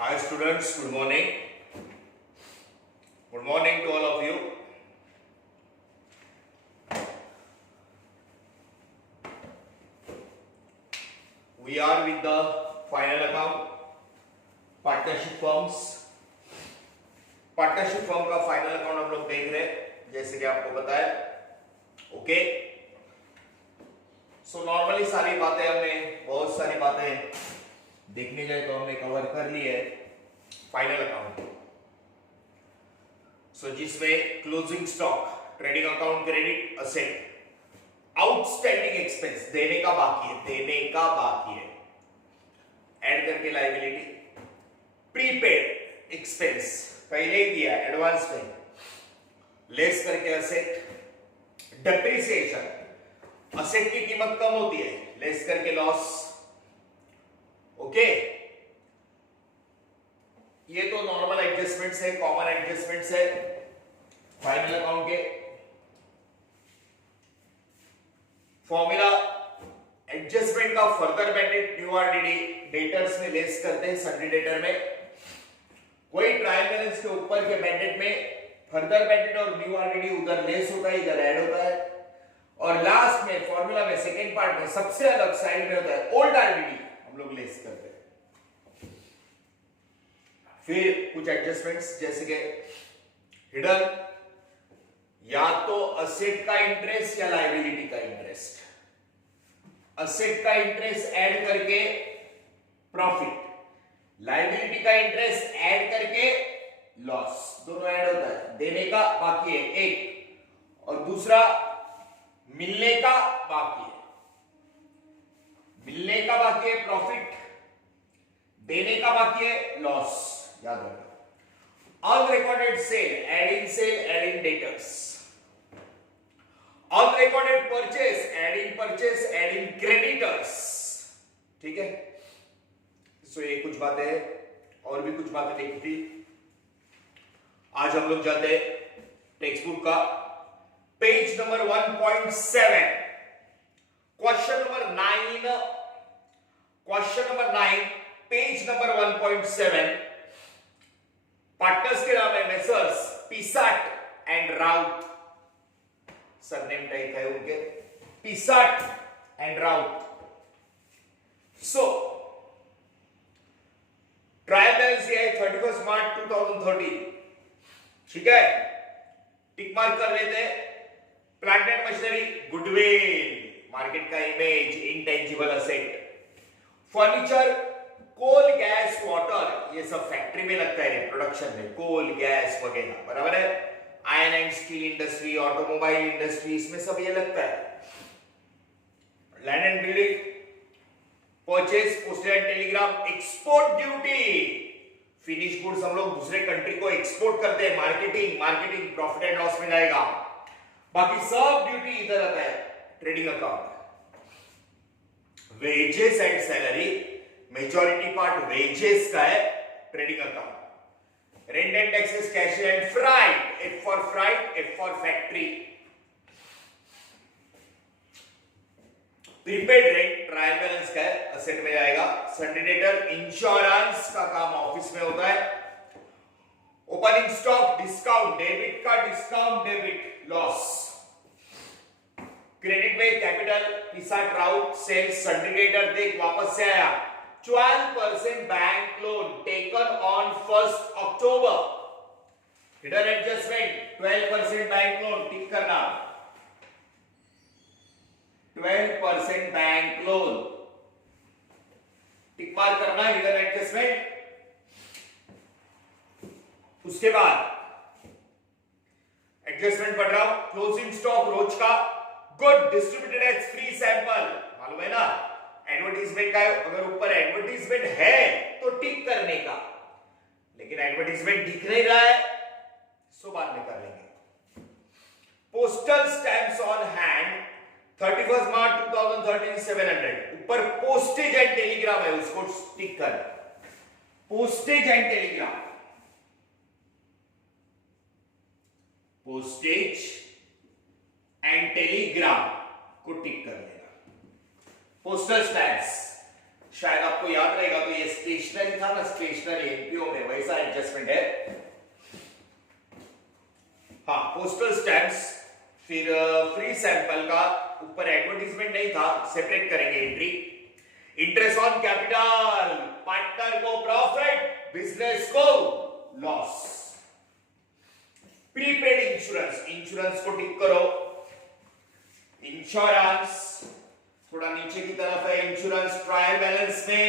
Hi students, good morning. Good morning to all of you. We are with the final account, partnership firms. Partnership firm का final account हम लोग देख रहे हैं, जैसे कि आपको बताया. ओके, सो नॉर्मली सारी बातें हमने, बहुत सारी बातें देखने जाए तो हमने कवर कर ली है फाइनल अकाउंट. सो जिसमें closing stock, trading account, credit, asset, outstanding expense, देने का बाकी है, ऐड करके लायबिलिटी, प्रीपेड एक्सपेंस पहले ही दिया एडवांस में, लेस करके असेट, डेप्रिसिएशन, असेट की कीमत कम होती है, लेस करके लॉस. ओके, ये तो नॉर्मल एडजस्टमेंट्स है, कॉमन एडजस्टमेंट्स है फाइनल अकाउंट के. फॉर्मूला एडजस्टमेंट का further benefit new RDD debtors में लेस करते हैं, सन्ड्री डेटर में. कोई ट्रायल बैलेंस के ऊपर के बेनिफिट में फर्दर बेनिफिट और न्यू आरडीडी उधर लेस होता है, इधर ऐड होता है. और लास्ट में फॉर्मूला में सेकेंड पार्ट में सबसे अलग साइड में होता है ओल्ड आरडीडी, हम लोग लेस करते हैं. फिर कुछ एडजस्टमेंट्स जैसे कि हिडन, या तो असेट का इंटरेस्ट या लायबिलिटी का इंटरेस्ट. असेट का इंटरेस्ट ऐड करके प्रॉफिट, लायबिलिटी का इंटरेस्ट ऐड करके लॉस, दोनों ऐड होता है. देने का बाकी है एक, और दूसरा मिलने का बाकी है. मिलने का बाकी है प्रॉफिट, देने का बाकी है लॉस. याद रखना. Unrecorded sale, add in debtors. Unrecorded purchase, add in creditors. ठीक है, सो ये कुछ बातें हैं, और भी कुछ बातें देखी थी. आज हम लोग जाते हैं टेक्स्ट बुक का page number 1.7, question number 9, page number 1.7. Partners के नाम है Messrs Pisat and Raut. Surname type है उनके, Pisat and Raut. So trial balance ये है 31 मार्च 2013. ठीक है, टिक मार्क कर लेते हैं. Plant and machinery, goodwill, market का image, intangible asset. Furniture, coal, gas, water, ये सब फैक्ट्री में लगता है, प्रोडक्शन में, कोल, गैस वगैरह, बराबर है. Iron and steel industry, automobile industry, इसमें सब ये लगता है. Land and building, purchase, postal and telegraph, export duty, finish goods हम लोग दूसरे कंट्री को एक्सपोर्ट करते हैं, मार्केटिंग प्रॉफिट एंड लॉस में जाएगा. बाकी सब ड्यूटी इधर आता है trading account. Wages and salary, majority part wages का है trading account. Rent and taxes, cash and freight, F for freight, F for factory. Prepaid rent trial balance का है, असेट में जाएगा. सन्ड्री डेटर, इंश्योरेंस का काम ऑफिस में होता है. ओपनिंग स्टॉक, डिस्काउंट, डेबिट का डिस्काउंट, डेबिट लॉस. क्रेडिट में capital, Pisat, Raut, sales, sundry debtor. देख वापस से आया, 12% bank loan taken on 1 October. Hidden adjustment, 12% bank loan, tick करना. 12% बैंक लोन, टिक मार्क करना. Hidden adjustment. उसके बाद एडजस्टमेंट पढ़ रहा हूं. क्लोजिंग स्टॉक रोज का, good distributed as free sample, मालूम है ना. एडवर्टीजमेंट का अगर ऊपर एडवर्टीजमेंट है तो टिक करने का, लेकिन एडवर्टीजमेंट दिख नहीं रहा है, सो बाद में कर लेंगे. पोस्टल स्टैंप्स ऑन हैंड 31 मार्च 2013 700. ऊपर पोस्टेज एंड टेलीग्राम है, उसको टिक कर. Postage and Telegram, postage and Telegram को टिक कर लेना. पोस्टल स्टैम्प्स, शायद आपको याद रहेगा, तो ये स्टेशनरी था ना, स्टेशनरी एनपीओ में वैसा एडजस्टमेंट है। हाँ, पोस्टल स्टैम्प्स, फिर फ्री सैंपल का ऊपर एडवर्टीजमेंट नहीं था, सेपरेट करेंगे entry. Interest on capital, partner को प्रॉफिट, बिजनेस को लॉस। प्रीपेड इंश्योरेंस, इंश्योरेंस को टिक करो। इंश्योरेंस थोड़ा नीचे की तरफ है, इंश्योरेंस ट्रायल बैलेंस में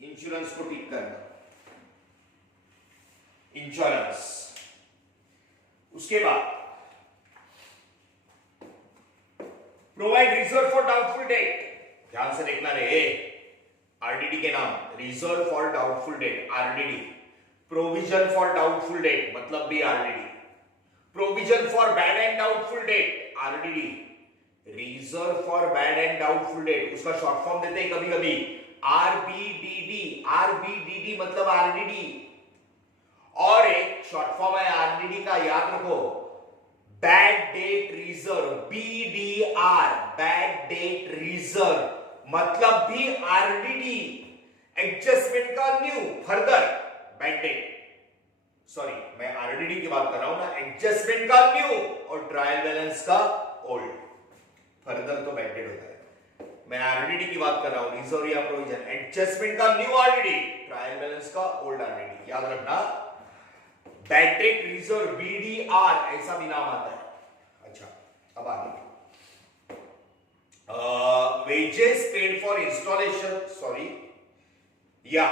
इंश्योरेंस को टिक करना, इंश्योरेंस। उसके बाद provide reserve for doubtful debt, ध्यान से देखना रे, आरडीडी के नाम, reserve for doubtful debt, RDD. Provision for doubtful debt मतलब भी RDD. Provision for bad and doubtful debt, RDD. Reserve for bad and doubtful debt, उसका शॉर्ट फॉर्म देते हैं कभी कभी आरबीडीडी, आरबीडीडी मतलब आरडीडी। और एक शॉर्ट फॉर्म है आरडीडी का, याद रखो, bad debt reserve, BDR, bad debt reserve मतलब भी आरडीडी। एडजस्टमेंट का new, further bad date, sorry मैं आरडीडी की बात कर रहा हूं ना, एडजस्टमेंट का न्यू और ट्रायल बैलेंस का ओल्ड, फर्दर तो बैड डेट होता है। मैं आरडीडी की बात कर रहा हूं, रिजर्व या प्रोविजन। एडजस्टमेंट का न्यू आरडीडी, ट्रायल बैलेंस का ओल्ड आरडीडी, याद रखना। बैड डेट रिजर्व, बीडीआर ऐसा भी नाम आता है। अच्छा, अब आगे wages paid for installation, sorry या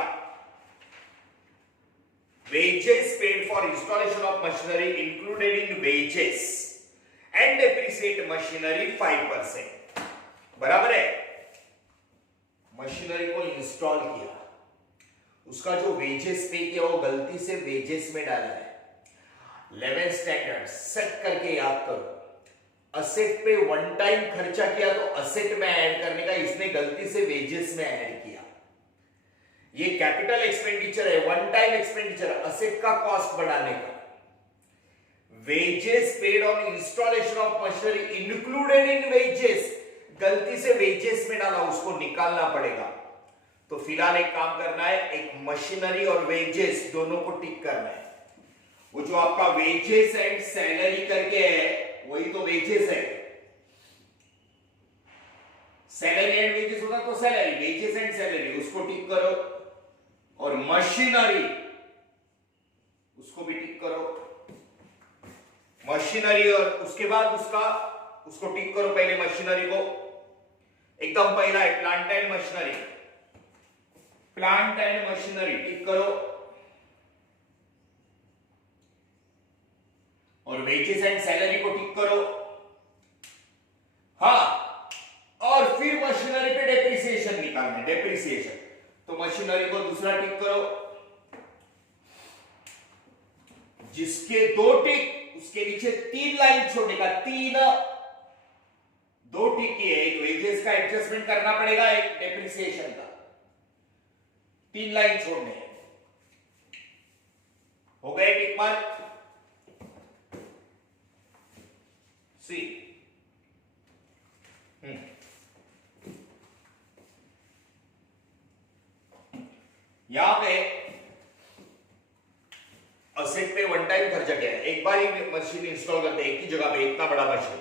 wages paid for installation of machinery included in wages and depreciate machinery 5%, बराबर है। मशीनरी को इंस्टॉल किया, उसका जो वेजेस पे किया वो गलती से वेजेस में डाला है। 11 स्टैंडर्ड सेट करके याद करो, असेट पे वन टाइम खर्चा किया तो असेट में ऐड करने का, इसने गलती से वेजेस में ऐड किया। ये कैपिटल एक्सपेंडिचर है, वन टाइम एक्सपेंडिचर, असेट का कॉस्ट बढ़ाने का। Wages paid on installation of machinery included in wages, गलती से वेजेस में डाला, उसको निकालना पड़ेगा। तो फिलहाल एक काम करना है, एक मशीनरी और वेजेस दोनों को टिक करना है। वो जो आपका वेजेस एंड सैलरी करके है वही तो वेजेस है, सैलरी एंड वेजेस होता तो सैलरी, वेजेस एंड सैलरी, उसको टिक करो। और मशीनरी उसको भी टिक करो, मशीनरी। और उसके बाद उसको टिक करो, पहले मशीनरी को, एकदम पहला है plant and machinery, plant and machinery tick करो। और वेजेस एंड सैलरी को टिक करो। हाँ, और फिर मशीनरी पे डेप्रिसिएशन निकालना है, डेप्रिसिएशन, तो मशीनरी को दूसरा टिक करो। जिसके 2 टिक, उसके नीचे 3 लाइन छोड़ने का, 2 टिक किए, एक वेजेस का एडजस्टमेंट करना पड़ेगा, एक डेप्रिसिएशन का, 3 लाइन छोड़ने। हो गए टिक मार्क। सी यहां पे असेट पे वन टाइम खर्चा किया है, एक बार ही मशीन इंस्टॉल करते हैं एक ही जगह पे, इतना बड़ा मशीन,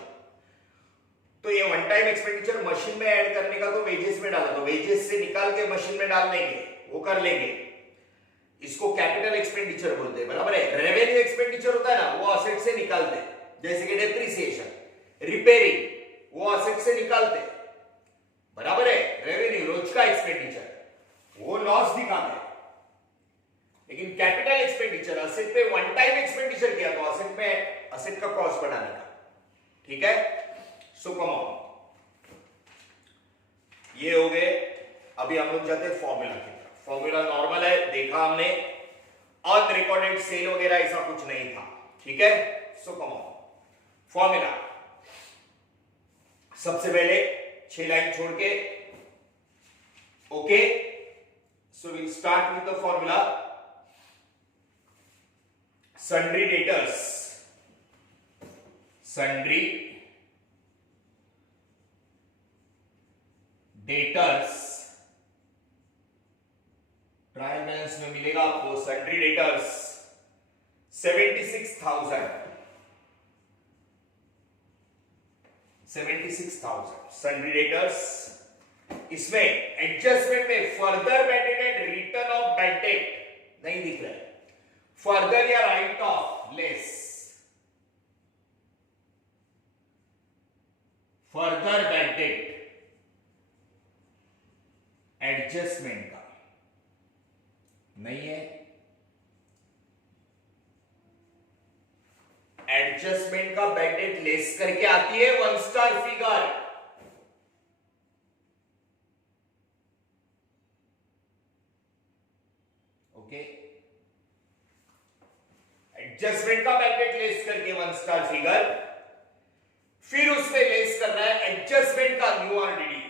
तो ये वन टाइम एक्सपेंडिचर मशीन में ऐड करने का तो वेजेस में डाला, तो वेजेस से निकाल के मशीन में डाल देंगे, वो कर लेंगे। इसको कैपिटल एक्सपेंडिचर बोलते हैं, बराबर है। रेवेन्यू एक्सपेंडिचर होता है ना, वो असेट से निकालते हैं, जैसे कि डेप्रिसिएशन, रिपेयरिंग, वो असेट से निकालते हैं, बराबर है। रेवेन्यू रोज का एक्सपेंडिचर, वो लॉस दिखाते हैं। लेकिन कैपिटल एक्सपेंडिचर, असेट पे वन टाइम एक्सपेंडिचर किया तो असेट में, असेट का कॉस्ट बढ़ाने का, ठीक है। सो कम ऑन, ये हो गए। अभी हम लोग जाते हैं फॉर्मूला की तरफ। फॉर्मूला नॉर्मल है, देखा हमने, अनरिकॉर्डेड सेल वगैरह ऐसा कुछ नहीं था, ठीक है। सो कम ऑन, फॉर्मूला सबसे पहले 6 लाइन छोड़ के, okay. So will start with the formula. sundry debtors, sundry debtors balance में मिलेगा आपको सन्ड्री डेटर्स 76,000 सन्ड्री डेटर्स। इसमें एडजस्टमेंट में further bad date return of bad debt नहीं दिख रहा है, फर्दर या right of less, further bad debt adjustment का नहीं है, एडजस्टमेंट का बैड डेट लेस करके आती है 1 स्टार फिगर। ओके, एडजस्टमेंट का बैड डेट लेस करके 1 स्टार फिगर, फिर उसमें लेस करना है एडजस्टमेंट का new RDD,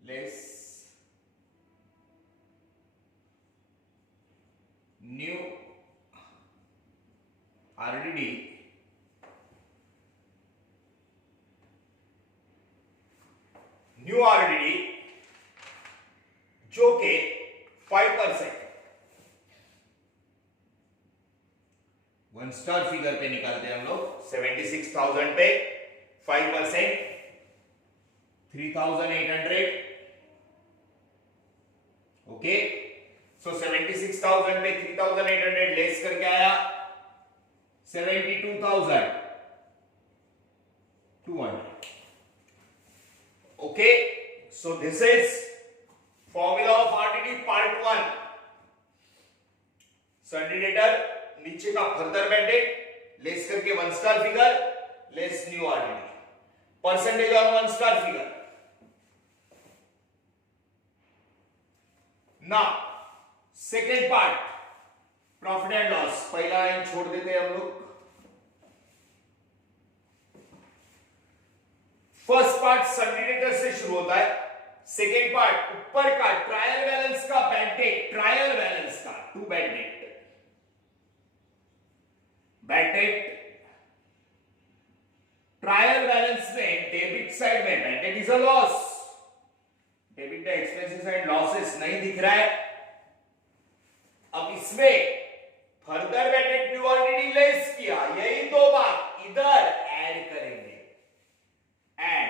less new RDD जो के 5% 1 स्टार फिगर पे निकालते हैं हम लोग 76,000 पे 5% 3,800। ओके, सो 76,000 पे 3,800 लेस करके आया 72,200। Okay, so this is formula of RDD part 1। Sundry debtor नीचे का फर्दर बैड डेट लेस करके 1 star figure less new RDD, percentage on 1 star figure. ना second part profit and loss, पहला लाइन छोड़ देते हैं हम लोग। फर्स्ट पार्ट सन्ड्री डेटर से शुरू होता है, सेकेंड पार्ट ऊपर का ट्रायल बैलेंस का बैड डेट, ट्रायल बैलेंस का to bad debt, bad debt trial balance में डेबिट साइड में bad debt is a loss, debit the expenses and losses नहीं दिख रहा है। अब इसमें further bad debt new already less किया, यही दो बात इधर ऐड करेंगे, add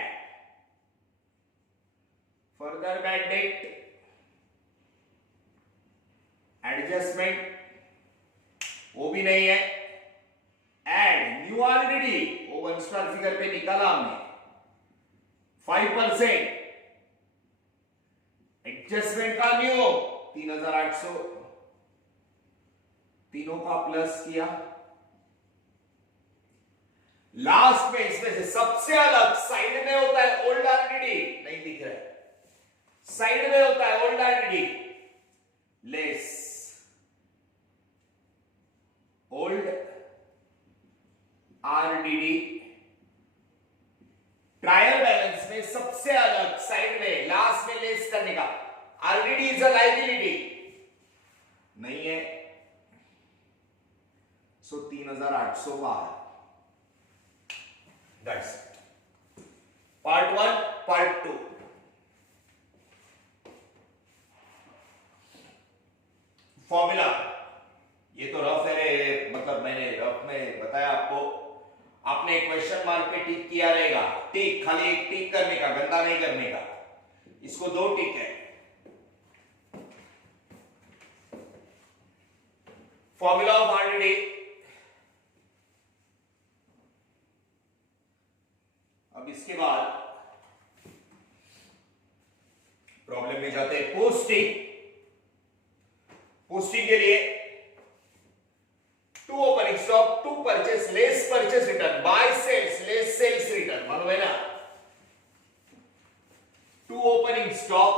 further bad debt adjustment वो भी नहीं है, एड न्यू ऑलरेडी वो 1 स्टार फिगर पे निकाला हमने 5%, एडजस्टमेंट का न्यू 3,800, तीनों का प्लस किया। लास्ट में इसमें से सबसे अलग साइड में होता है ओल्ड आरडीडी, नहीं दिख रहा है, साइड में होता है old RDD less old RDD, trial balance में सबसे अलग साइड में लास्ट में लेस करने का। आरडीडी इज अ लायबिलिटी नहीं है, सो 3,800 बाहर। That's part 1 part 2। फॉर्मूला ये तो रफ है, मतलब मैंने रफ में बताया आपको, आपने क्वेश्चन मार्क पे टिक किया रहेगा, टिक खाली एक टिक करने का, गंदा नहीं करने का, इसको 2 टिक है। फॉर्मूला ऑफ आरडीडी, अब इसके बाद प्रॉब्लम में जाते हैं। पोस्टिंग, पोस्टिंग के लिए 2 opening stock, 2 purchase less purchase return, by sales less sales return, मालूम है ना। 2 ओपनिंग स्टॉक,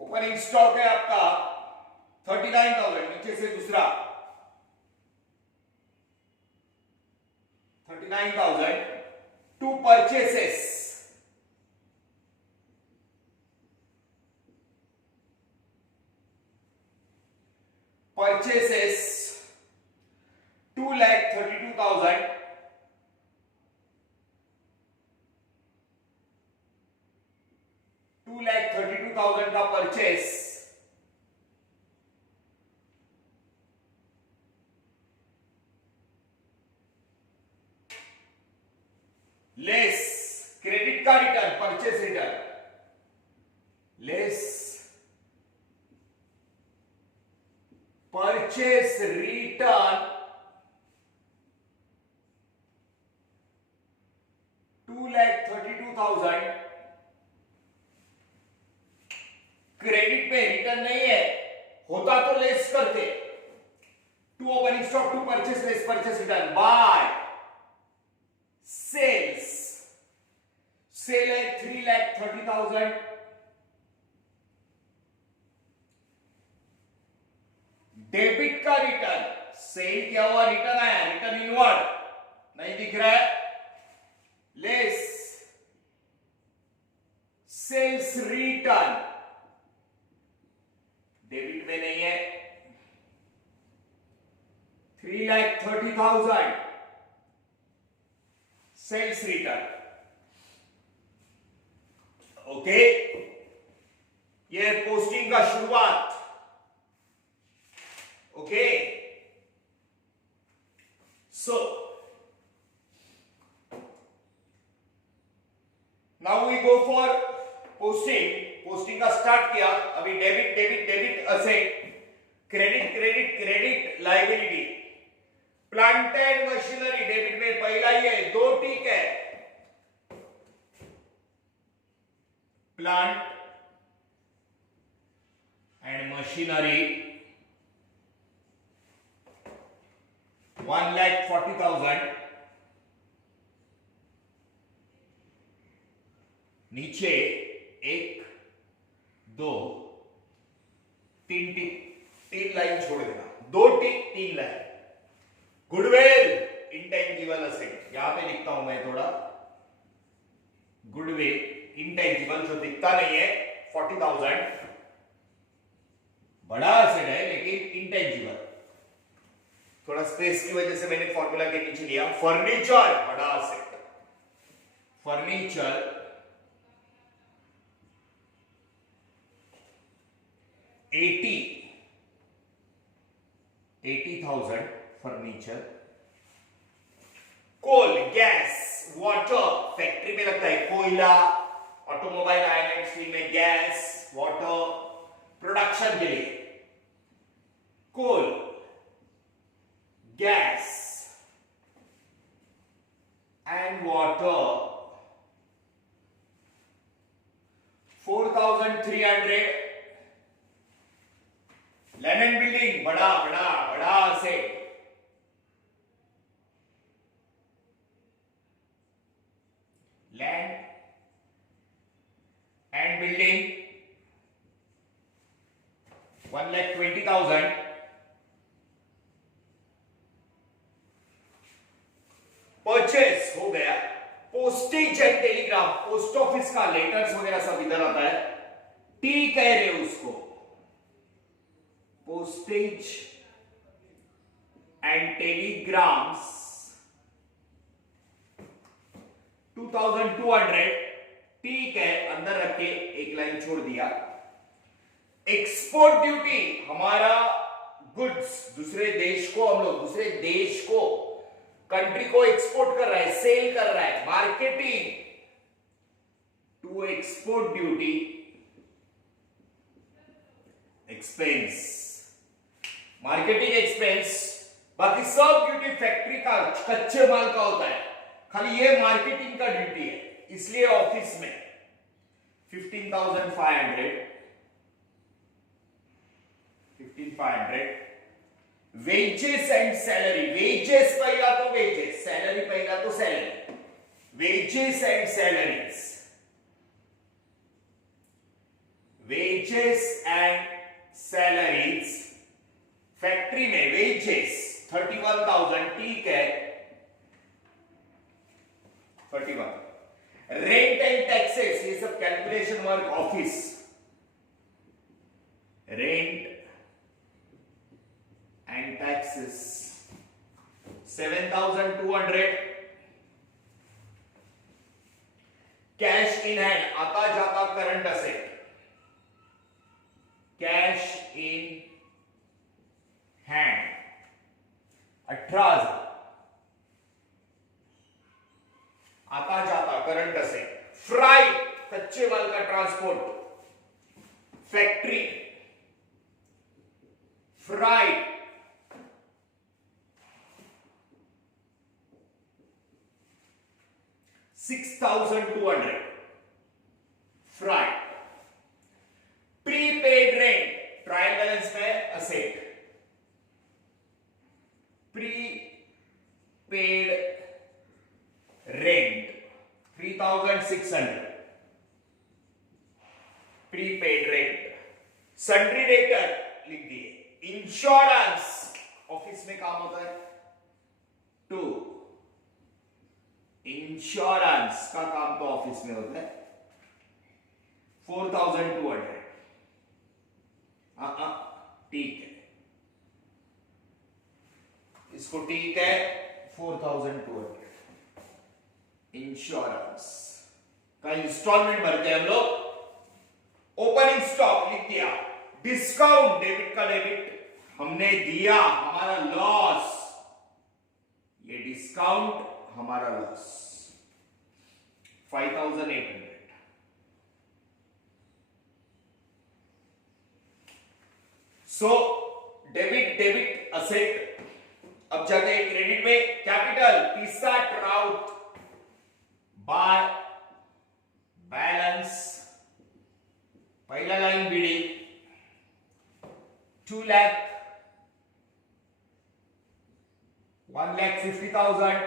ओपनिंग स्टॉक है आपका 39,000, नीचे से दूसरा 39,000, 2 परचेसेस, purchases 2,32,000, लेस क्रेडिट का return, purchase return, less purchase return 2,32,000। Credit पे रिटर्न नहीं है, होता तो लेस करते, to opening stock to purchase less purchase return by sales, sale है 3,30,000, डेबिट का रिटर्न, सेल क्या हुआ, रिटर्न आया, रिटर्न इनवर्ड नहीं दिख रहा है, लेस सेल्स रिटर्न, डेबिट में नहीं है, 3,30,000 सेल्स रिटर्न। ओके, ये पोस्टिंग का शुरुआत। Okay, so now we go for posting. Posting का स्टार्ट किया, अभी debit debit debit asset, credit credit credit liability, plant and machinery debit में पहला ही है, दो टिक है, प्लांट एंड मशीनरी 1,40,000, नीचे एक दो तीन टिक, तीन लाइन छोड़ देना, दो टिक तीन लाइन, गुडविल इंटेंजिबल असेट, यहां पे लिखता हूं मैं थोड़ा, गुडविल इंटेंजिबल जो दिखता नहीं है 40,000, बड़ा असेट है लेकिन इंटेंजिबल, थोड़ा स्पेस की वजह से मैंने फॉर्मूला के नीचे लिया, फर्नीचर बड़ा asset, furniture 80,000 furniture, coal gas water, factory में लगता है कोयला, ऑटोमोबाइल आयरन एंड स्टील में गैस वाटर, प्रोडक्शन के लिए coal gas and water 4,300, land and building बड़ा बड़ा बड़ा से, लैंड एंड बिल्डिंग 1,20,000, परचेस हो गया, postage and Telegram, post office का लेटर्स वगैरह सब इधर आता है, टी कह रहे हो उसको, पोस्टेज एंड टेलीग्राम्स 2,200, ठीक है, अंदर रख के एक लाइन छोड़ दिया, एक्सपोर्ट ड्यूटी, हमारा गुड्स दूसरे देश को, हम लोग दूसरे देश को, कंट्री को एक्सपोर्ट कर रहा है, सेल कर रहा है, marketing to export duty expense, marketing expense, बाकी सब ड्यूटी फैक्ट्री का कच्चे माल का होता है, खाली ये मार्केटिंग का ड्यूटी है, इसलिए ऑफिस में 15,500, 15,500, वेजेस एंड सैलरी, वेजेस पहला तो वेजेस, सैलरी पहला तो salary, wages and salaries, wages and salaries, factory में वेजेस 31,000, ठीक है 31, रेंट एंड टैक्सेस, ये सब calculation work office, rent and taxes 7,200, cash in hand, आता जाता current asset, cash in hand 18,000, आता 6,200 फ्राई। प्रीपेड रेंट ट्रायल बैलेंस में asset, prepaid rent 3,600 prepaid rent. Sundry debtor लिख दिए। इंश्योरेंस ऑफिस में काम होता है 2, इंश्योरेंस का काम तो ऑफिस में होता है 4,200। ठीक है, इसको ठीक है 4,200 इंश्योरेंस का इंस्टॉलमेंट भरते हैं हम लोग। ओपनिंग स्टॉक लिख दिया। डिस्काउंट डेबिट का डेबिट हमने दिया, हमारा लॉस, ये डिस्काउंट हमारा loss 5,800। So debit debit asset. अब जाते हैं क्रेडिट में। कैपिटल पिस्सा ट्राउट बाय बैलेंस, पहला लाइन बीडी 2 लाख 1,50,000।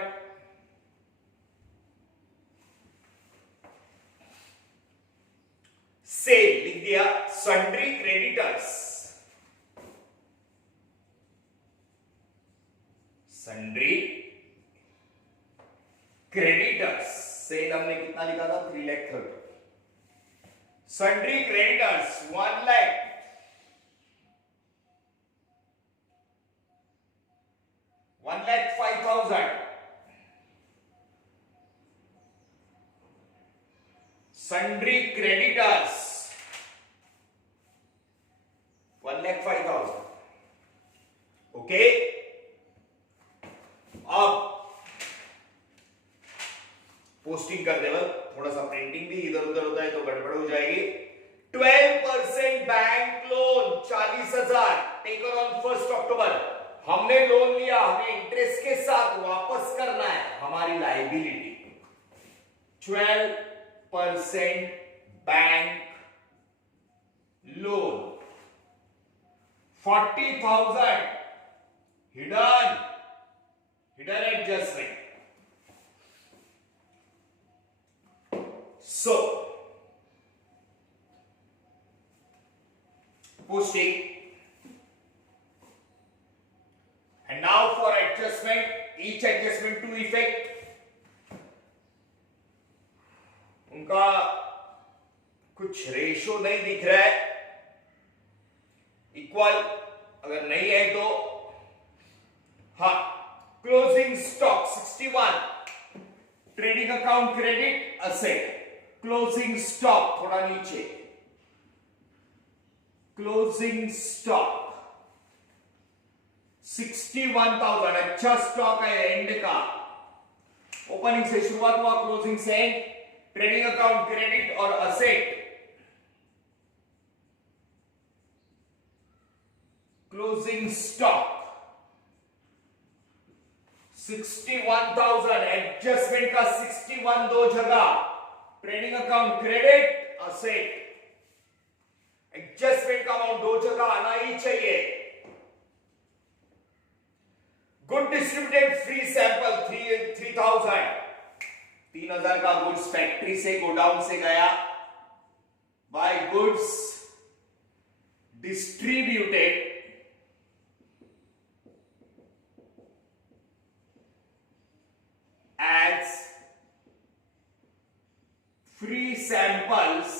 सेल लिख दिया। Sundry creditors, sundry creditors sale हमने कितना लिखा था 3,30,000। Sundry creditors 1,05,000। Sundry creditors 1,05,000। Okay, अब पोस्टिंग करते वक्त थोड़ा सा प्रिंटिंग भी इधर उधर होता है तो गड़बड़ हो जाएगी। 12% बैंक लोन 40,000 टेकन ऑन 1 अक्टूबर। हमने लोन लिया, हमें इंटरेस्ट के साथ वापस करना है हमारी liability. 12% bank loan 40,000 hidden adjustment. So, posting, and now for adjustment, each adjustment to effect, उनका कुछ रेशो नहीं दिख रहा है इक्वल, अगर नहीं है तो हाँ। Closing stock 61, trading account credit asset, closing stock थोड़ा नीचे, क्लोजिंग स्टॉक 61,000। अच्छा स्टॉक है एंड का, ओपनिंग से शुरुआत हुआ, क्लोजिंग से एंड। ट्रेडिंग अकाउंट क्रेडिट और असेट, क्लोजिंग स्टॉक 61,000। एडजस्टमेंट का 61 दो जगह, trading account credit asset, adjustment का अमाउंट दो जगह आना ही चाहिए। Good distributed free sample 3,000। 3,000 का गुड्स फैक्ट्री से गोडाउन से गया, by goods distributed as free samples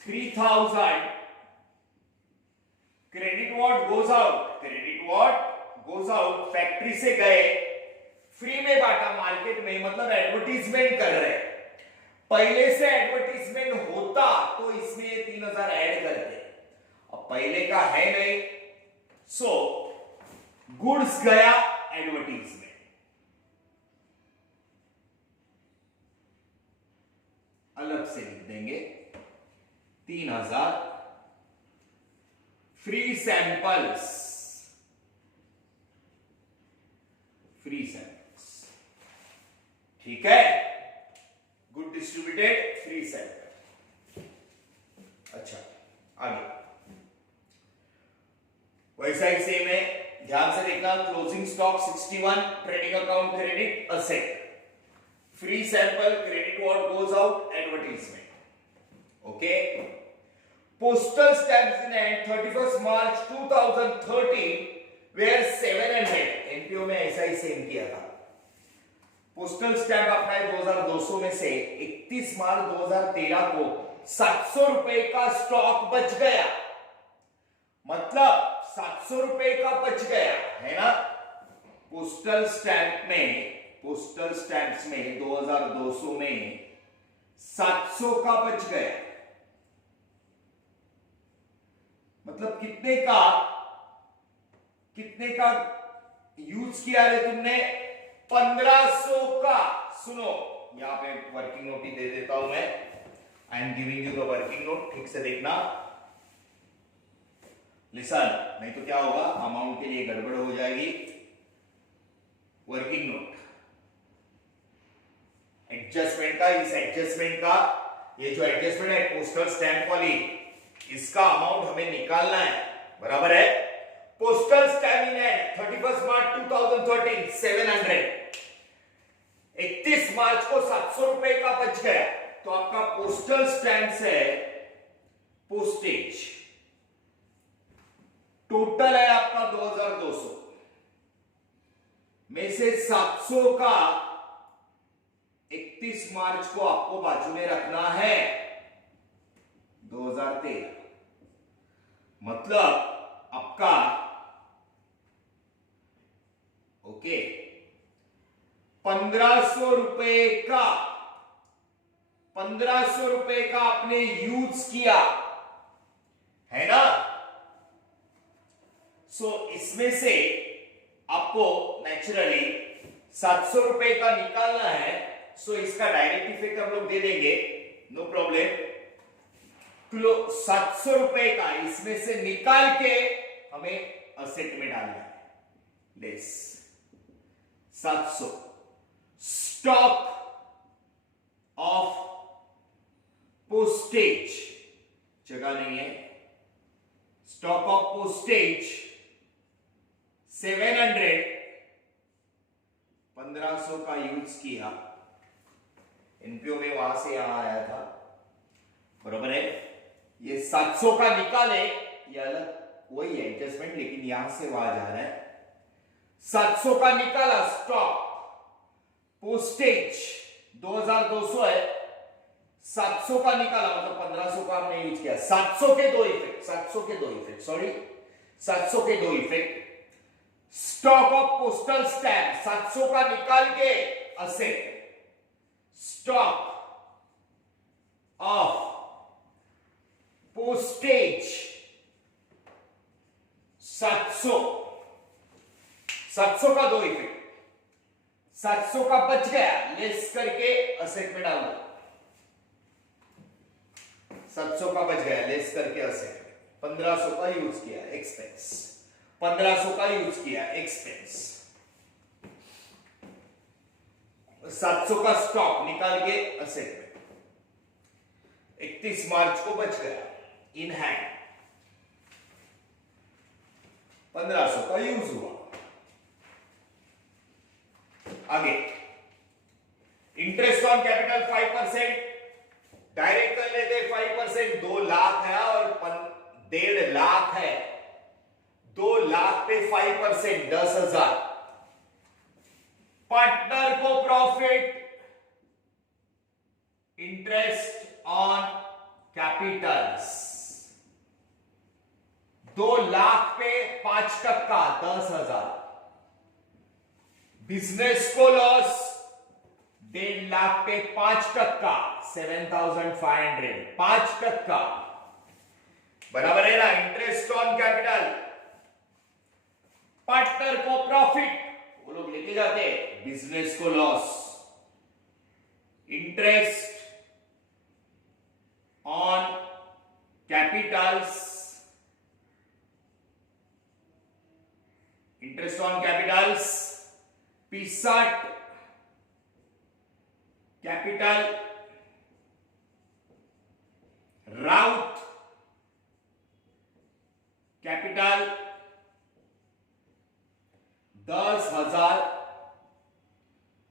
3,000। Credit what goes out, credit what goes out, factory से गए, फ्री में बांटा मार्केट में, मतलब एडवर्टीजमेंट कर रहे हैं। पहले से एडवर्टीजमेंट होता तो इसमें 3,000 ऐड करते, अब पहले का है नहीं, सो गुड्स गया एडवर्टीजमेंट, अलग से लिख देंगे 3,000 फ्री सैंपल्स, फ्री सैंपल्स ठीक है, गुड डिस्ट्रीब्यूटेड फ्री सैंपल। अच्छा, आगे वैसा ही सेम है, ध्यान से देखना। Closing stock 61, trading account credit asset, free sample credit what goes out advertisement, okay. Postal stamps in hand 31st March 2013 were 700, NPO में ऐसा ही सेम किया था। पोस्टल स्टैंप आपका है 2200 में से 31 मार्च 2013 को 700 रुपए का स्टॉक बच गया, मतलब 700 रुपए का बच गया है ना। पोस्टल स्टैंप्स में 2200 में 700 का बच गया, मतलब कितने का यूज किया रे तुमने, 1500 का। सुनो, यहां पे वर्किंग नोट ही दे देता हूं मैं, I am giving you the working note, ठीक से देखना, लिसन, नहीं तो क्या होगा, अमाउंट के लिए गड़बड़ हो जाएगी। वर्किंग नोट एडजस्टमेंट का, इस एडजस्टमेंट का, ये जो एडजस्टमेंट है पोस्टल स्टैंप वाली, इसका अमाउंट हमें निकालना है, बराबर है। पोस्टल स्टैंप इन हैंड 31 मार्च 2013 700, 31 मार्च को 700 रुपए का बच गया, तो आपका पोस्टल स्टैंप है पोस्टेज, टोटल है आपका 2200 में से 700 का 31 मार्च को आपको बाजू में रखना है 2013, मतलब आपका ओके 1500 रुपए का आपने यूज किया है ना। सो इसमें से आपको नेचुरली 700 रुपए का निकालना है, सो इसका डायरेक्ट इफेक्ट हम लोग दे देंगे, नो प्रॉब्लम। 700 रुपए का इसमें से निकाल के हमें असेट में डालना है, लेस 700 स्टॉक ऑफ पोस्टेज, जगह नहीं है, स्टॉक ऑफ पोस्टेज 700, 1500 का यूज किया, एनपीओ में वहां से यहां आया था, बरोबर है। ये 700 का निकाले, ये अलग वही है एडजस्टमेंट, लेकिन यहां से वहां जा रहा है। 700 का निकाला स्टॉक, पोस्टेज 2200 है, 700 का निकाला, मतलब 1500 का हमने यूज किया। 700 के दो इफेक्ट, 700 के दो effect, stock of postal stamp 700 का निकाल के असेट, स्टॉक ऑफ पोस्टेज 700 का दो इफेक्ट, 700 का बच गया, लेस करके असेट में डाल दो, 700 का बच गया लेस करके असेट, 1500 का यूज किया एक्सपेंस, 1500 का यूज किया एक्सपेंस, 700 का स्टॉक निकाल के असेट में, 31 मार्च को बच गया इन हैंड, 1500 का यूज हुआ। आगे इंटरेस्ट ऑन कैपिटल 5%, डायरेक्ट कर लेते 5%, 2 लाख है और 1.5 लाख है, 2 लाख पे 5% 10,000, पार्टनर को profit, interest on Capitals 2 lakh पे 5% 10,000, बिजनेस को लॉस 1.5 लाख पे 5% 7,500, 5% बराबर है ना। इंटरेस्ट ऑन कैपिटल, पार्टनर को प्रॉफिट, वो लोग लेके जाते, बिजनेस को loss, interest on Capitals, interest on Capitals 65 capital, route capital 10,000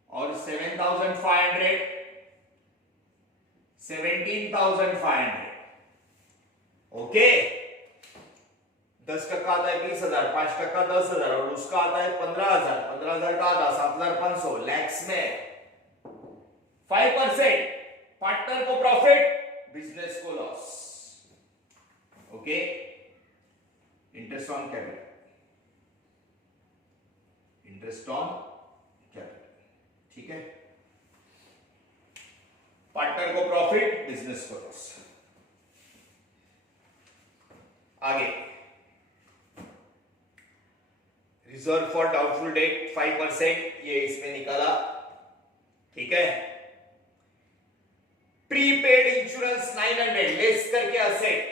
और 7,500 17,500। ओके, 10% आता है 20,000, 5% 10,000 और उसका आता है 15,000, 15,000 का आता 7,500 लैक्स में 5%। पार्टनर को प्रॉफिट, बिजनेस को loss. Okay, interest on capital, interest on capital, ठीक है। पार्टनर को प्रॉफिट, बिजनेस को लॉस। आगे, रिजर्व फॉर डाउटफुल डेट 5%, ये इसमें निकाला, ठीक है। प्रीपेड इंश्योरेंस 900 लेस करके asset,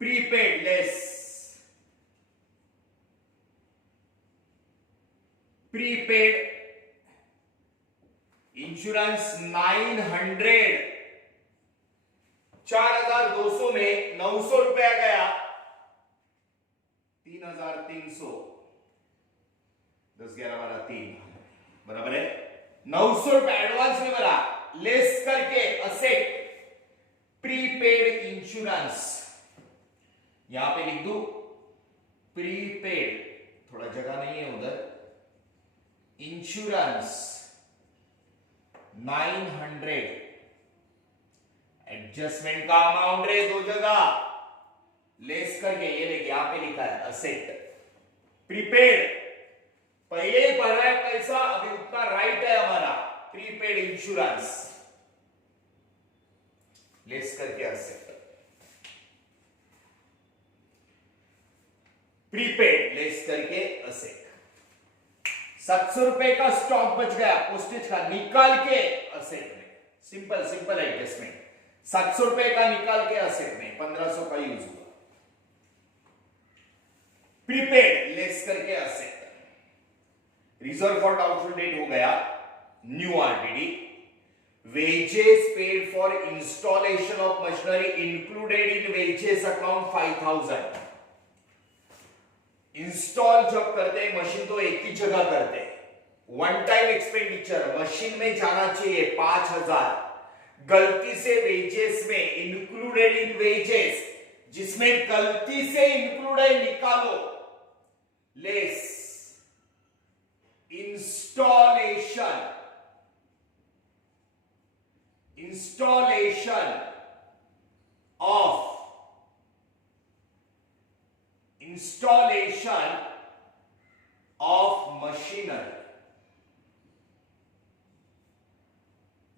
prepaid less, prepaid insurance 900, 4,200 में 900 रुपया गया, 3,300, 10 11 12 3 बराबर है 900 रुपया एडवांस में भरा, लेस करके असेट प्रीपेड इंश्योरेंस, यहां पे लिख दू प्रीपेड, थोड़ा जगह नहीं है उधर, इंश्योरेंस 900, एडजस्टमेंट का अमाउंट रे दो जगह, लेस करके ये देखिए यहां पे लिखा है असेट प्रीपेड, पहले ही भरा है पैसा, अभी उतना राइट है हमारा, प्रीपेड इंश्योरेंस लेस करके असेट, प्रीपेड लेस करके असेट। 700 रुपए का स्टॉक बच गया पोस्टेज का, निकाल के असेट में, सिंपल सिंपल एडजस्टमेंट, 700 रुपए का निकाल के असेट में, 1,500 का यूज हुआ, प्रीपेड लेस करके asset. Reserve for doubtful debt हो गया, new RTD, wages paid for installation of machinery included in wages account 5,000। Install जब करते हैं मशीन तो एक ही जगह करते हैं, वन टाइम एक्सपेंडिचर मशीन में जाना चाहिए 5,000, गलती से वेजेस में इंक्लूडेड इन वेजेस, जिसमें गलती से इंक्लूड है निकालो, less installation, installation of, installation of machinery,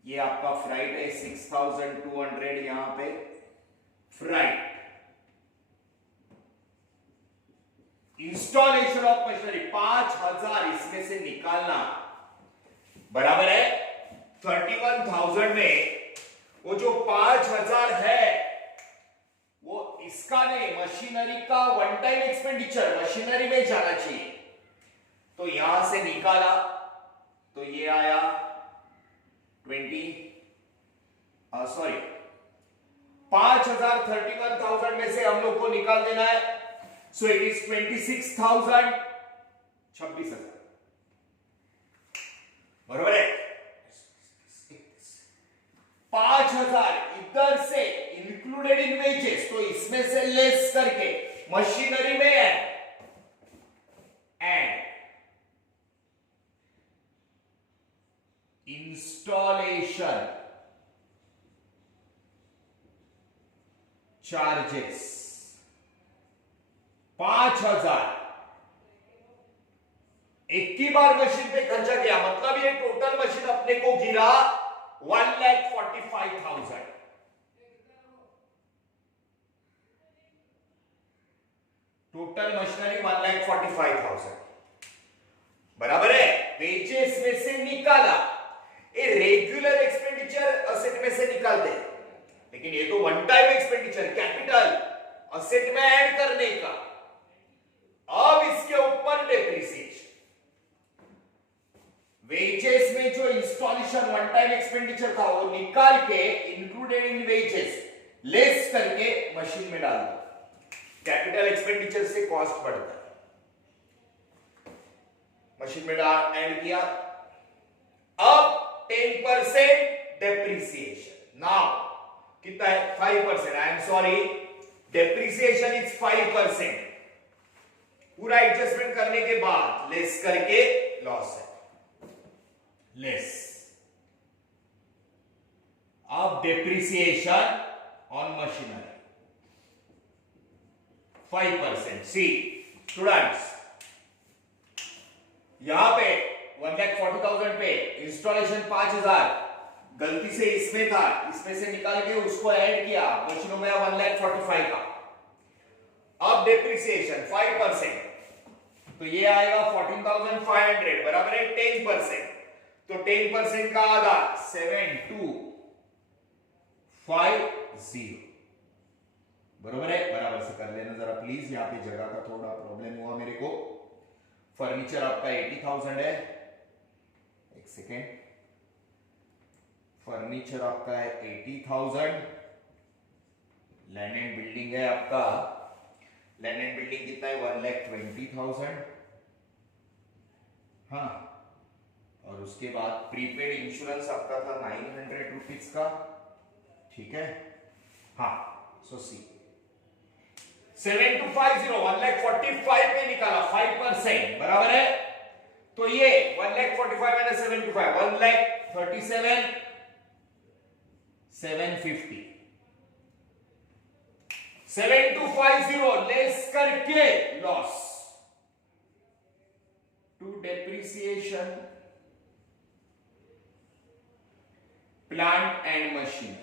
ये आपका फ्राइट है 6,200, यहां पे फ्राइट, इंस्टॉलेशन ऑफ मशीनरी 5,000 इसमें से निकालना, बराबर है 31,000 में वो जो 5,000 है वो इसका नहीं, मशीनरी का वन टाइम एक्सपेंडिचर मशीनरी में जाना चाहिए, तो यहां से निकाला तो ये आया 5,000, 31,000 में से हम लोग को निकाल देना है, सो इट इज 26,000, 26,000 बराबर है। 5,000 इधर से इंक्लूडेड इन वेजेस, तो इसमें से लेस करके मशीनरी में एंड इंस्टॉलेशन चार्जेस 5,000 एक ही बार मशीन पे खर्चा किया, मतलब ये टोटल मशीन अपने को गिरा 1,45,000, टोटल मशीनरी 1,45,000 बराबर है। वेजेस में से निकाला, ये रेगुलर एक्सपेंडिचर असेट में से निकालते हैं, लेकिन ये तो one time expenditure capital asset में ऐड करने का, अब इसके ऊपर डेप्रिसिएशन, वेजेस में जो इंस्टॉलेशन वन टाइम एक्सपेंडिचर था वो निकाल के इंक्लूडेड इन वेजेस लेस करके मशीन में डाल दो। कैपिटल एक्सपेंडिचर से कॉस्ट बढ़ता है, मशीन में डाल ऐड किया। अब 10% डेप्रिसिएशन, नाउ कितना है 5%, I am sorry depreciation is 5%। पूरा एडजस्टमेंट करने के बाद लेस करके लॉस है, लेस। अब depreciation on machinery 5%। See students, यहां पे 1,40,000 पे इंस्टॉलेशन 5,000 गलती से इसमें था, इसमें से निकाल के उसको ऐड किया, मशीन हो गया 1,45,000 का। अब डेप्रिसिएशन 5%, तो ये आएगा 14,500 बराबर है 10%। तो 10% का आधा 7,250 बराबर है। बराबर से कर लेना जरा प्लीज, यहां पे जगह का थोड़ा प्रॉब्लम हुआ मेरे को। फर्नीचर आपका 80,000 है, एक सेकेंड, फर्नीचर आपका है 80,000। लैंड एंड बिल्डिंग है आपका, लैंड एंड बिल्डिंग कितना है 1,20,000। हाँ, और उसके बाद प्रीपेड इंश्योरेंस आपका था 900 रुपीज का, ठीक है। हाँ, सो सी 7,250 1,45,000 पे निकाला 5% बराबर है। तो ये 1,45,000 माइनस 7,250 1,37,750 7,250 लेस करके loss to depreciation plant and machinery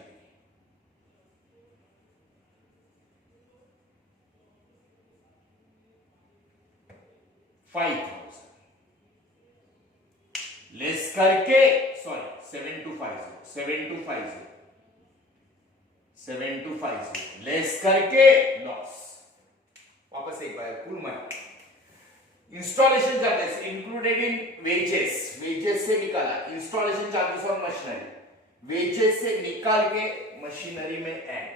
5,000 less करके, सॉरी 7,250 लेस करके लॉस। वापस एक बार कुल में installation charges included in wages, wages से निकाला, installation charges on machinery wages से निकाल के मशीनरी में ऐड,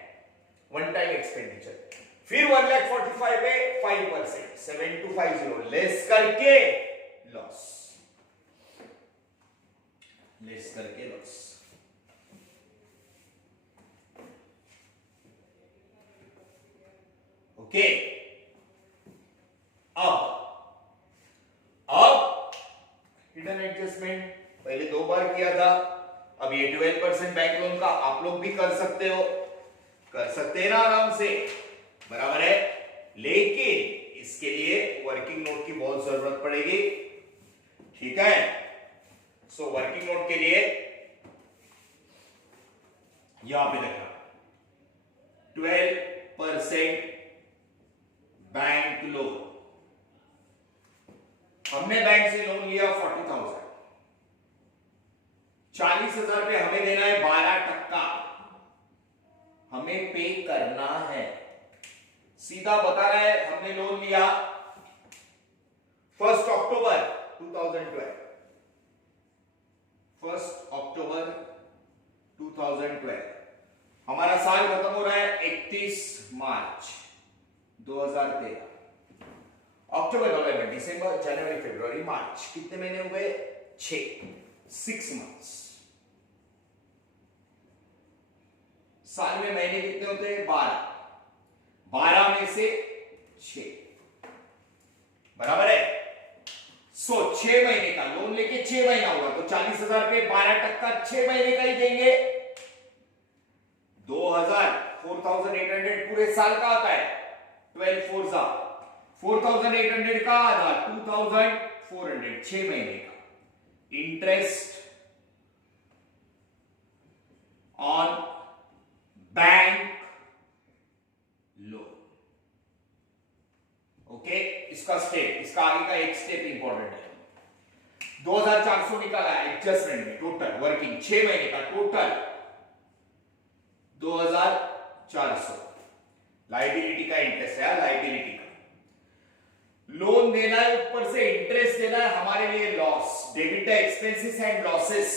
वन टाइम एक्सपेंडिचर। फिर 1,45,000 पे 5% 7,250 लेस करके लॉस, लेस करके लॉस। ओके, अब हिडन एडजस्टमेंट पहले 2 बार किया था, अब ये 12% बैंक लोन का आप लोग भी कर सकते हो, कर सकते हैं ना आराम से, बराबर है। लेकिन इसके लिए वर्किंग नोट की बहुत जरूरत पड़ेगी, ठीक है। सो वर्किंग नोट के लिए यहां पे देखना 12% बैंक लोन, हमने बैंक से लोन लिया 40,000, 40,000 पे हमें देना है 12%, हमें पे करना है। सीधा बता रहा है, हमने लोन लिया 1 अक्टूबर 2012, 1 अक्टूबर 2012, हमारा साल खत्म हो रहा है 31 मार्च 2013। अक्टूबर, नवंबर, दिसंबर, जनवरी, फरवरी, मार्च, कितने महीने हुए 6 मंथ्स। साल में महीने कितने होते हैं 12 में से 6 बराबर है। सो 6 महीने का लोन लेके 6 महीना होगा, तो 40,000 पे 12% 6 महीने का ही देंगे, 4,800 पूरे साल का आता है, 12 4,800 का आधा 2,400 6 महीने का interest on bank loan. Okay, इसका स्टेप, इसका आगे का एक स्टेप इंपॉर्टेंट है। 2,400 निकाला एडजस्टमेंट में, टोटल वर्किंग 6 महीने का टोटल 2,400 लाइबिलिटी का इंटरेस्ट है, लाइबिलिटी का लोन देना है, ऊपर से इंटरेस्ट देना है, हमारे लिए लॉस। डेबिट है एक्सपेंसेस एंड लॉसेस।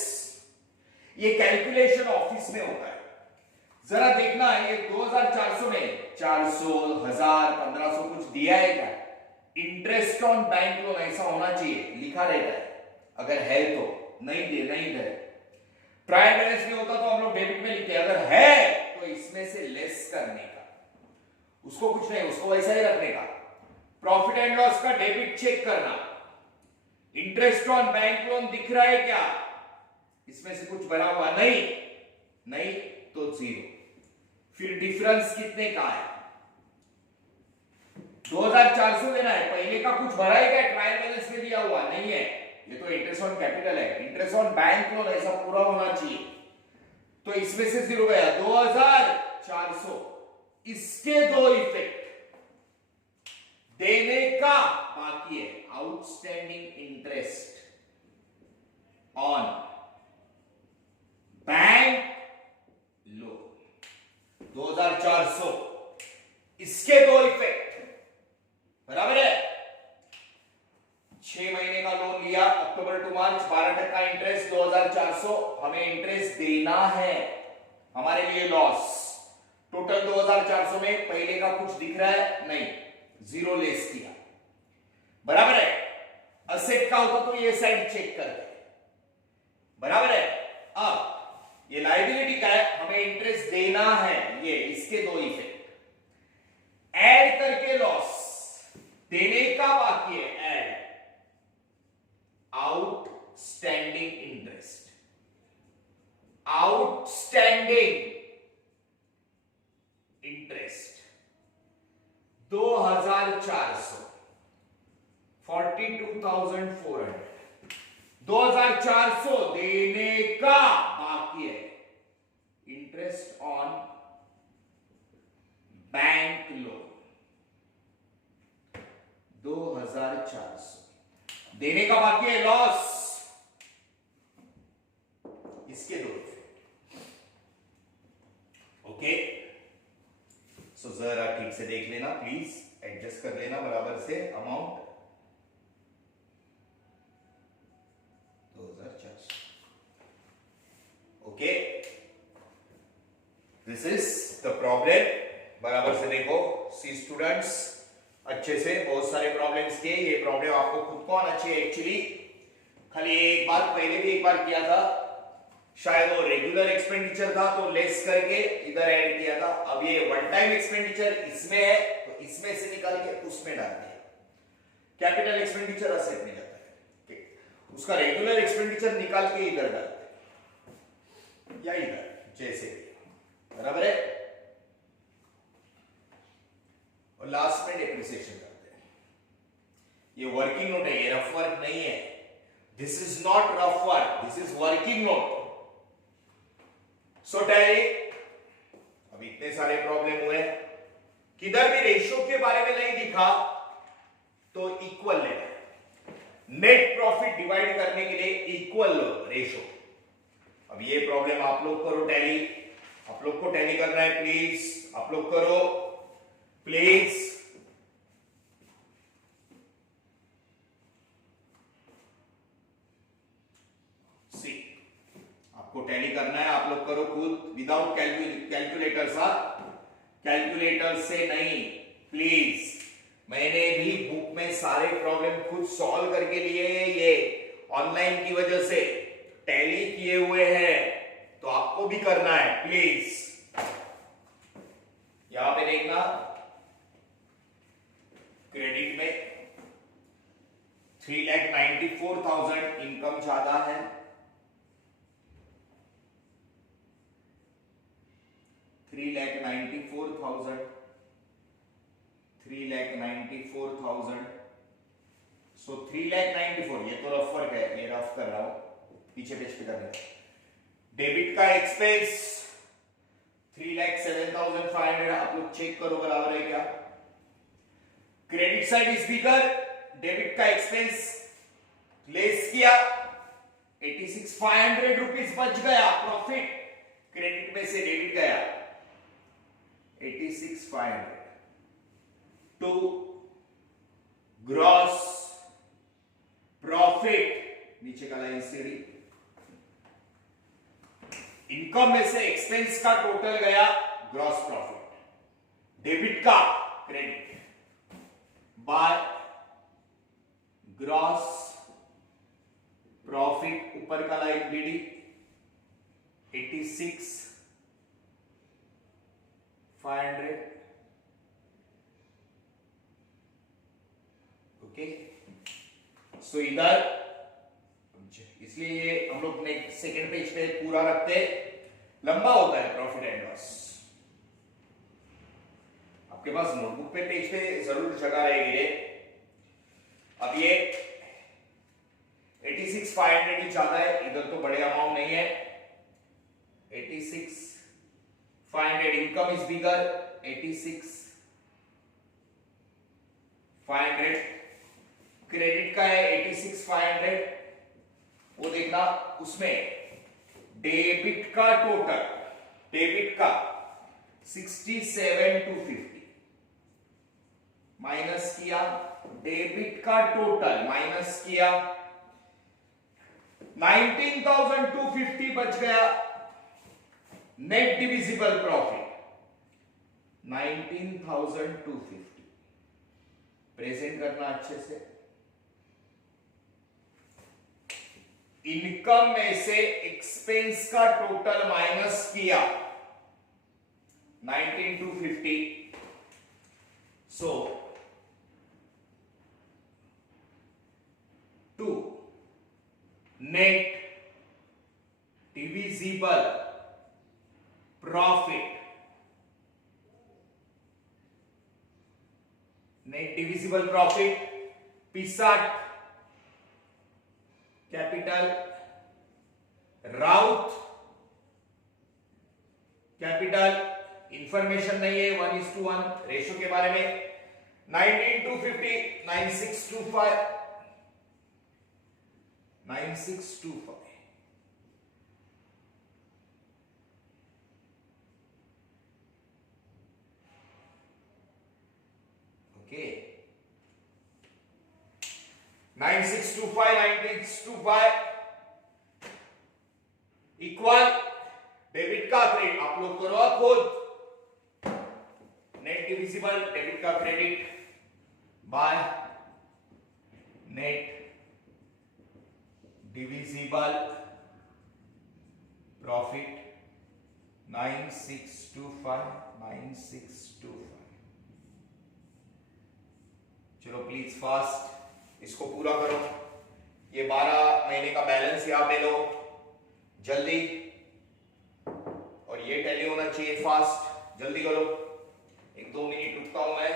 ये कैलकुलेशन ऑफिस में होता है। जरा देखना है, ये 2400 में 400, 1000, 1500 कुछ दिया है क्या? इंटरेस्ट ऑन बैंक लोन ऐसा होना चाहिए, लिखा रहता है। अगर है तो नहीं दे ट्रायल बैलेंस में होता तो हम लोग डेबिट में लिखते, अगर है तो इसमें से लेस करने का, उसको कुछ नहीं, उसको वैसा ही रखने का। प्रॉफिट एंड लॉस का डेबिट चेक करना, इंटरेस्ट ऑन बैंक लोन दिख रहा है क्या? इसमें से कुछ भरा हुआ नहीं तो जीरो। फिर डिफरेंस कितने का है? 2400 देना है। पहले का कुछ भरा है क्या? ट्रायल बैलेंस में दिया हुआ नहीं है, ये तो इंटरेस्ट ऑन कैपिटल है। इंटरेस्ट ऑन बैंक लोन ऐसा पूरा होना चाहिए, तो इसमें से जीरो गया। 2400, इसके दो इफेक्ट, देने का बाकी है, outstanding interest on bank loan 2400, इसके दो इफेक्ट, बराबर है। 6 महीने का लोन लिया, अक्टूबर टू मार्च, 12% इंटरेस्ट, 2400, हमें इंटरेस्ट देना है, हमारे लिए लॉस। टोटल 2400 में पहले का कुछ दिख रहा है नहीं, जीरो लेस किया, बराबर है। असेट का होता तो ये साइड चेक करते, बराबर है। अब ये लायबिलिटी का है, हमें इंटरेस्ट देना है, ये इसके दो इफेक्ट, ऐड करके लॉस, देने का बाकी है, add outstanding interest, outstanding interest 2400, 42,400, 2400 देने का बाकी है, इंटरेस्ट ऑन बैंक लोन 2400, देने का बाकी है, लॉस, इसके दो। ओके, सो जरा ठीक से देख लेना प्लीज, एडजस्ट कर लेना बराबर से amount 2400। Okay, this is the problem, बराबर से देखो। सी स्टूडेंट्स, अच्छे से, बहुत सारे प्रॉब्लम्स के, ये प्रॉब्लम आपको खुद को आना चाहिए एक्चुअली। खाली एक बात पहले भी एक बार किया था, शायद वो रेगुलर एक्सपेंडिचर था तो लेस करके इधर ऐड किया था। अब ये वन टाइम एक्सपेंडिचर इसमें है तो इसमें से निकाल के उसमें डाल दिया। कैपिटल एक्सपेंडिचर असेट में जाता है, उसका रेगुलर एक्सपेंडिचर निकाल के इधर डालते हैं या इधर, जैसे, बराबर है। और लास्ट में डेप्रिसिएशन करते हैं। ये वर्किंग नोट है, ये रफ वर्क नहीं है। This is not rough work, this is working note. So tally, अब इतने सारे प्रॉब्लम हुए, किधर भी रेशियो के बारे में नहीं दिखा तो इक्वल लेना है। नेट प्रॉफिट डिवाइड करने के लिए इक्वल रेशियो। अब ये प्रॉब्लम आप लोग करो टैली, आप लोग को टैली करना है प्लीज, आप लोग करो प्लीज। सी, आपको टैली करना है, आप लोग करो खुद, विदाउट कैलकुलेटर सा, कैलकुलेटर से नहीं प्लीज। मैंने भी बुक में सारे प्रॉब्लम खुद सॉल्व करके लिए, ये ऑनलाइन की वजह से टैली किए हुए हैं, तो आपको भी करना है प्लीज। यहां पे देखना, क्रेडिट में 3,94,000 इनकम ज्यादा है, 3,94,000, 3,94,000, सो 3,94,000, ये तो रफ वर्क है, ये रफ कर रहा हूं, पीछे पेज पे करने। डेबिट का एक्सपेंस 3,07,500, आप लोग चेक करो बराबर है क्या। Credit side is bigger, debit का एक्सपेंस लेस किया, 86,500 रुपीज बच गया प्रॉफिट, क्रेडिट में से डेबिट गया 86,500 टू ग्रॉस प्रॉफिट, नीचे का लाइन सीडी, इनकम में से एक्सपेंस का टोटल गया ग्रॉस प्रॉफिट, डेबिट का क्रेडिट बाय ग्रॉस प्रॉफिट, ऊपर का लाइन बीडी 86,500, ओके। सो इधर इसलिए ये हम लोग सेकेंड पेज पे पूरा रखते, लंबा होता है प्रॉफिट एंड लॉस। आपके पास नोटबुक पे पेज पे जरूर जगह रहेगी रे। अब ये 86,500 ही ज्यादा है, इधर तो बड़े अमाउंट नहीं है। 86,500 इनकम इज बिगर, 86,500 क्रेडिट का है 86,500, वो देखना उसमें डेबिट का टोटल, डेबिट का 67,250 माइनस किया, डेबिट का टोटल माइनस किया, 19,250 बच गया। नेट डिविजिबल प्रॉफिट 19,250, प्रेजेंट करना अच्छे से। इनकम में से एक्सपेंस का टोटल माइनस किया 19,250, so to net divisible profit, net divisible profit P60 capital, Raut capital, information नहीं है 1:1 रेशो के बारे में। 19,250 9625 9625, ओके। 9625 9625 इक्वल डेबिट का क्रेडिट, आप लोग करो खुद, नेट डिविजिबल डेबिट का credit by net divisible profit 9625 9625। चलो प्लीज फास्ट इसको पूरा करो। ये 12 महीने का बैलेंस यहां पे लो जल्दी, और ये टैली होना चाहिए फास्ट, जल्दी करो। 1-2 मिनट रुकता हूं मैं।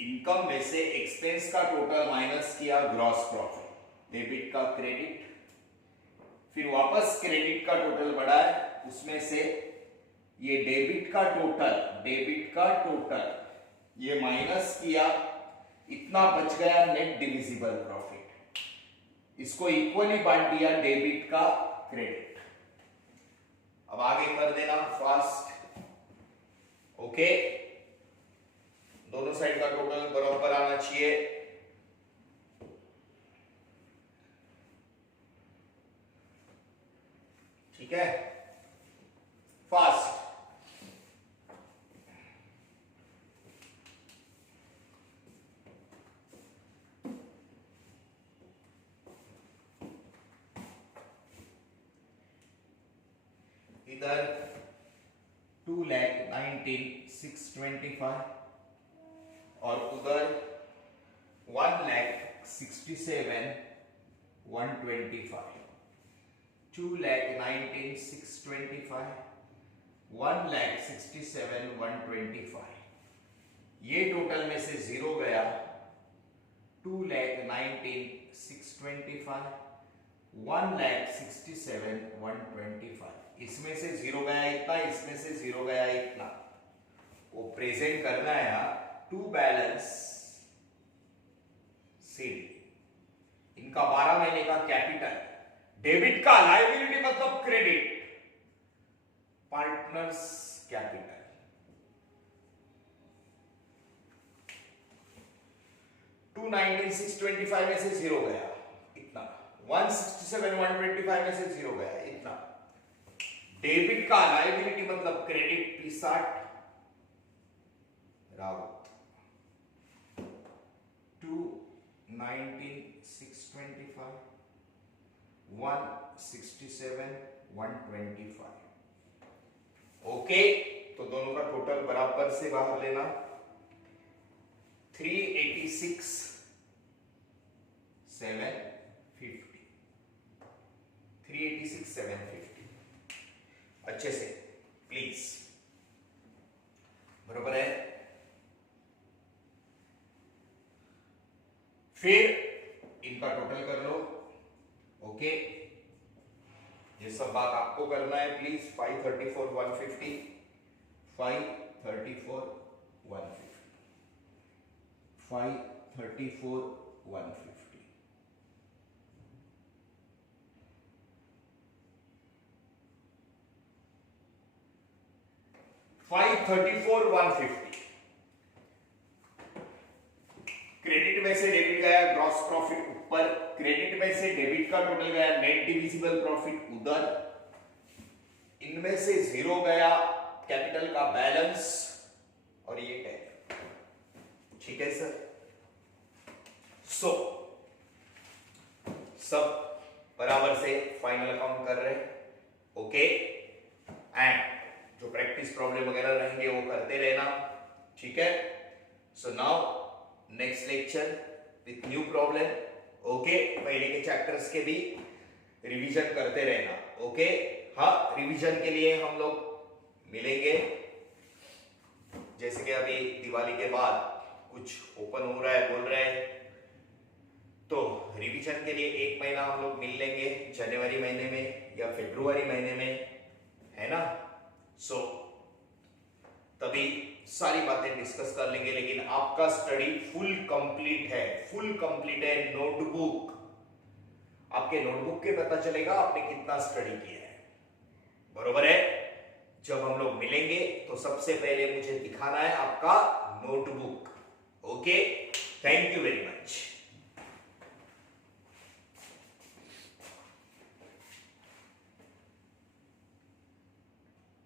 इनकम में से एक्सपेंस का टोटल माइनस किया ग्रॉस प्रॉफिट, डेबिट का क्रेडिट, फिर वापस क्रेडिट का टोटल बढ़ा है, उसमें से ये डेबिट का टोटल ये माइनस किया, इतना बच गया नेट डिविजिबल प्रॉफिट, इसको इक्वली बांट दिया डेबिट का क्रेडिट। अब आगे कर देना फास्ट, ओके। दोनों साइड का टोटल बराबर आना चाहिए। ठीक है, फास्ट। इधर 2,19,625 और उधर 1,67,125। 2,19,625, 1,67,125। ये टोटल में से जीरो गया 2,19,625, 1,67,125। इसमें से जीरो गया इतना, इसमें से जीरो गया इतना, वो प्रेजेंट करना है यहाँ टू बैलेंस सीडी। इनका 12 महीने का कैपिटल, डेबिट का लायबिलिटी मतलब क्रेडिट, पार्टनर्स कैपिटल 19,625 में से 0 गया इतना, 167 125 में से 0 गया इतना। डेबिट का लायबिलिटी मतलब क्रेडिट P60 राउत 19,625 167 125। ओके, तो दोनों का टोटल बराबर से बाहर लेना 386 750 386 750। अच्छे से प्लीज, बरोबर है। फिर इनका टोटल कर लो। ओके, ये सब बात आपको करना है प्लीज। 534 150 534 150 534 150 534 150। क्रेडिट में से डेबिट गया, ग्रॉस प्रॉफिट ऊपर, क्रेडिट में से डेबिट का टोटल गया, नेट डिविजिबल प्रॉफिट उधर, इनमें से 0 गया कैपिटल का बैलेंस और ये टैक्स। ठीक है सर। सो सब बराबर से फाइनल अकाउंट कर रहे हैं। ओके, एंड जो प्रैक्टिस प्रॉब्लम वगैरह रहेंगे वो करते रहना। ठीक है। So now next lecture with new problem. Okay, पहले के चैप्टर्स के भी रिवीजन करते रहना। ओके, हाँ, रिवीजन के लिए हम लोग मिलेंगे, जैसे कि अभी दिवाली के बाद कुछ ओपन हो रहा है बोल रहे हैं, तो रिवीजन के लिए 1 महीना हम लोग मिल लेंगे जनवरी महीने में या फरवरी महीने में, है ना। सो तभी सारी बातें डिस्कस कर लेंगे। लेकिन आपका स्टडी फुल कंप्लीट है, फुल कंप्लीट है। नोटबुक, आपके नोटबुक के पता चलेगा आपने कितना स्टडी किया है, बरोबर है। जब हम लोग मिलेंगे तो सबसे पहले मुझे दिखाना है आपका notebook. Okay, thank you very much.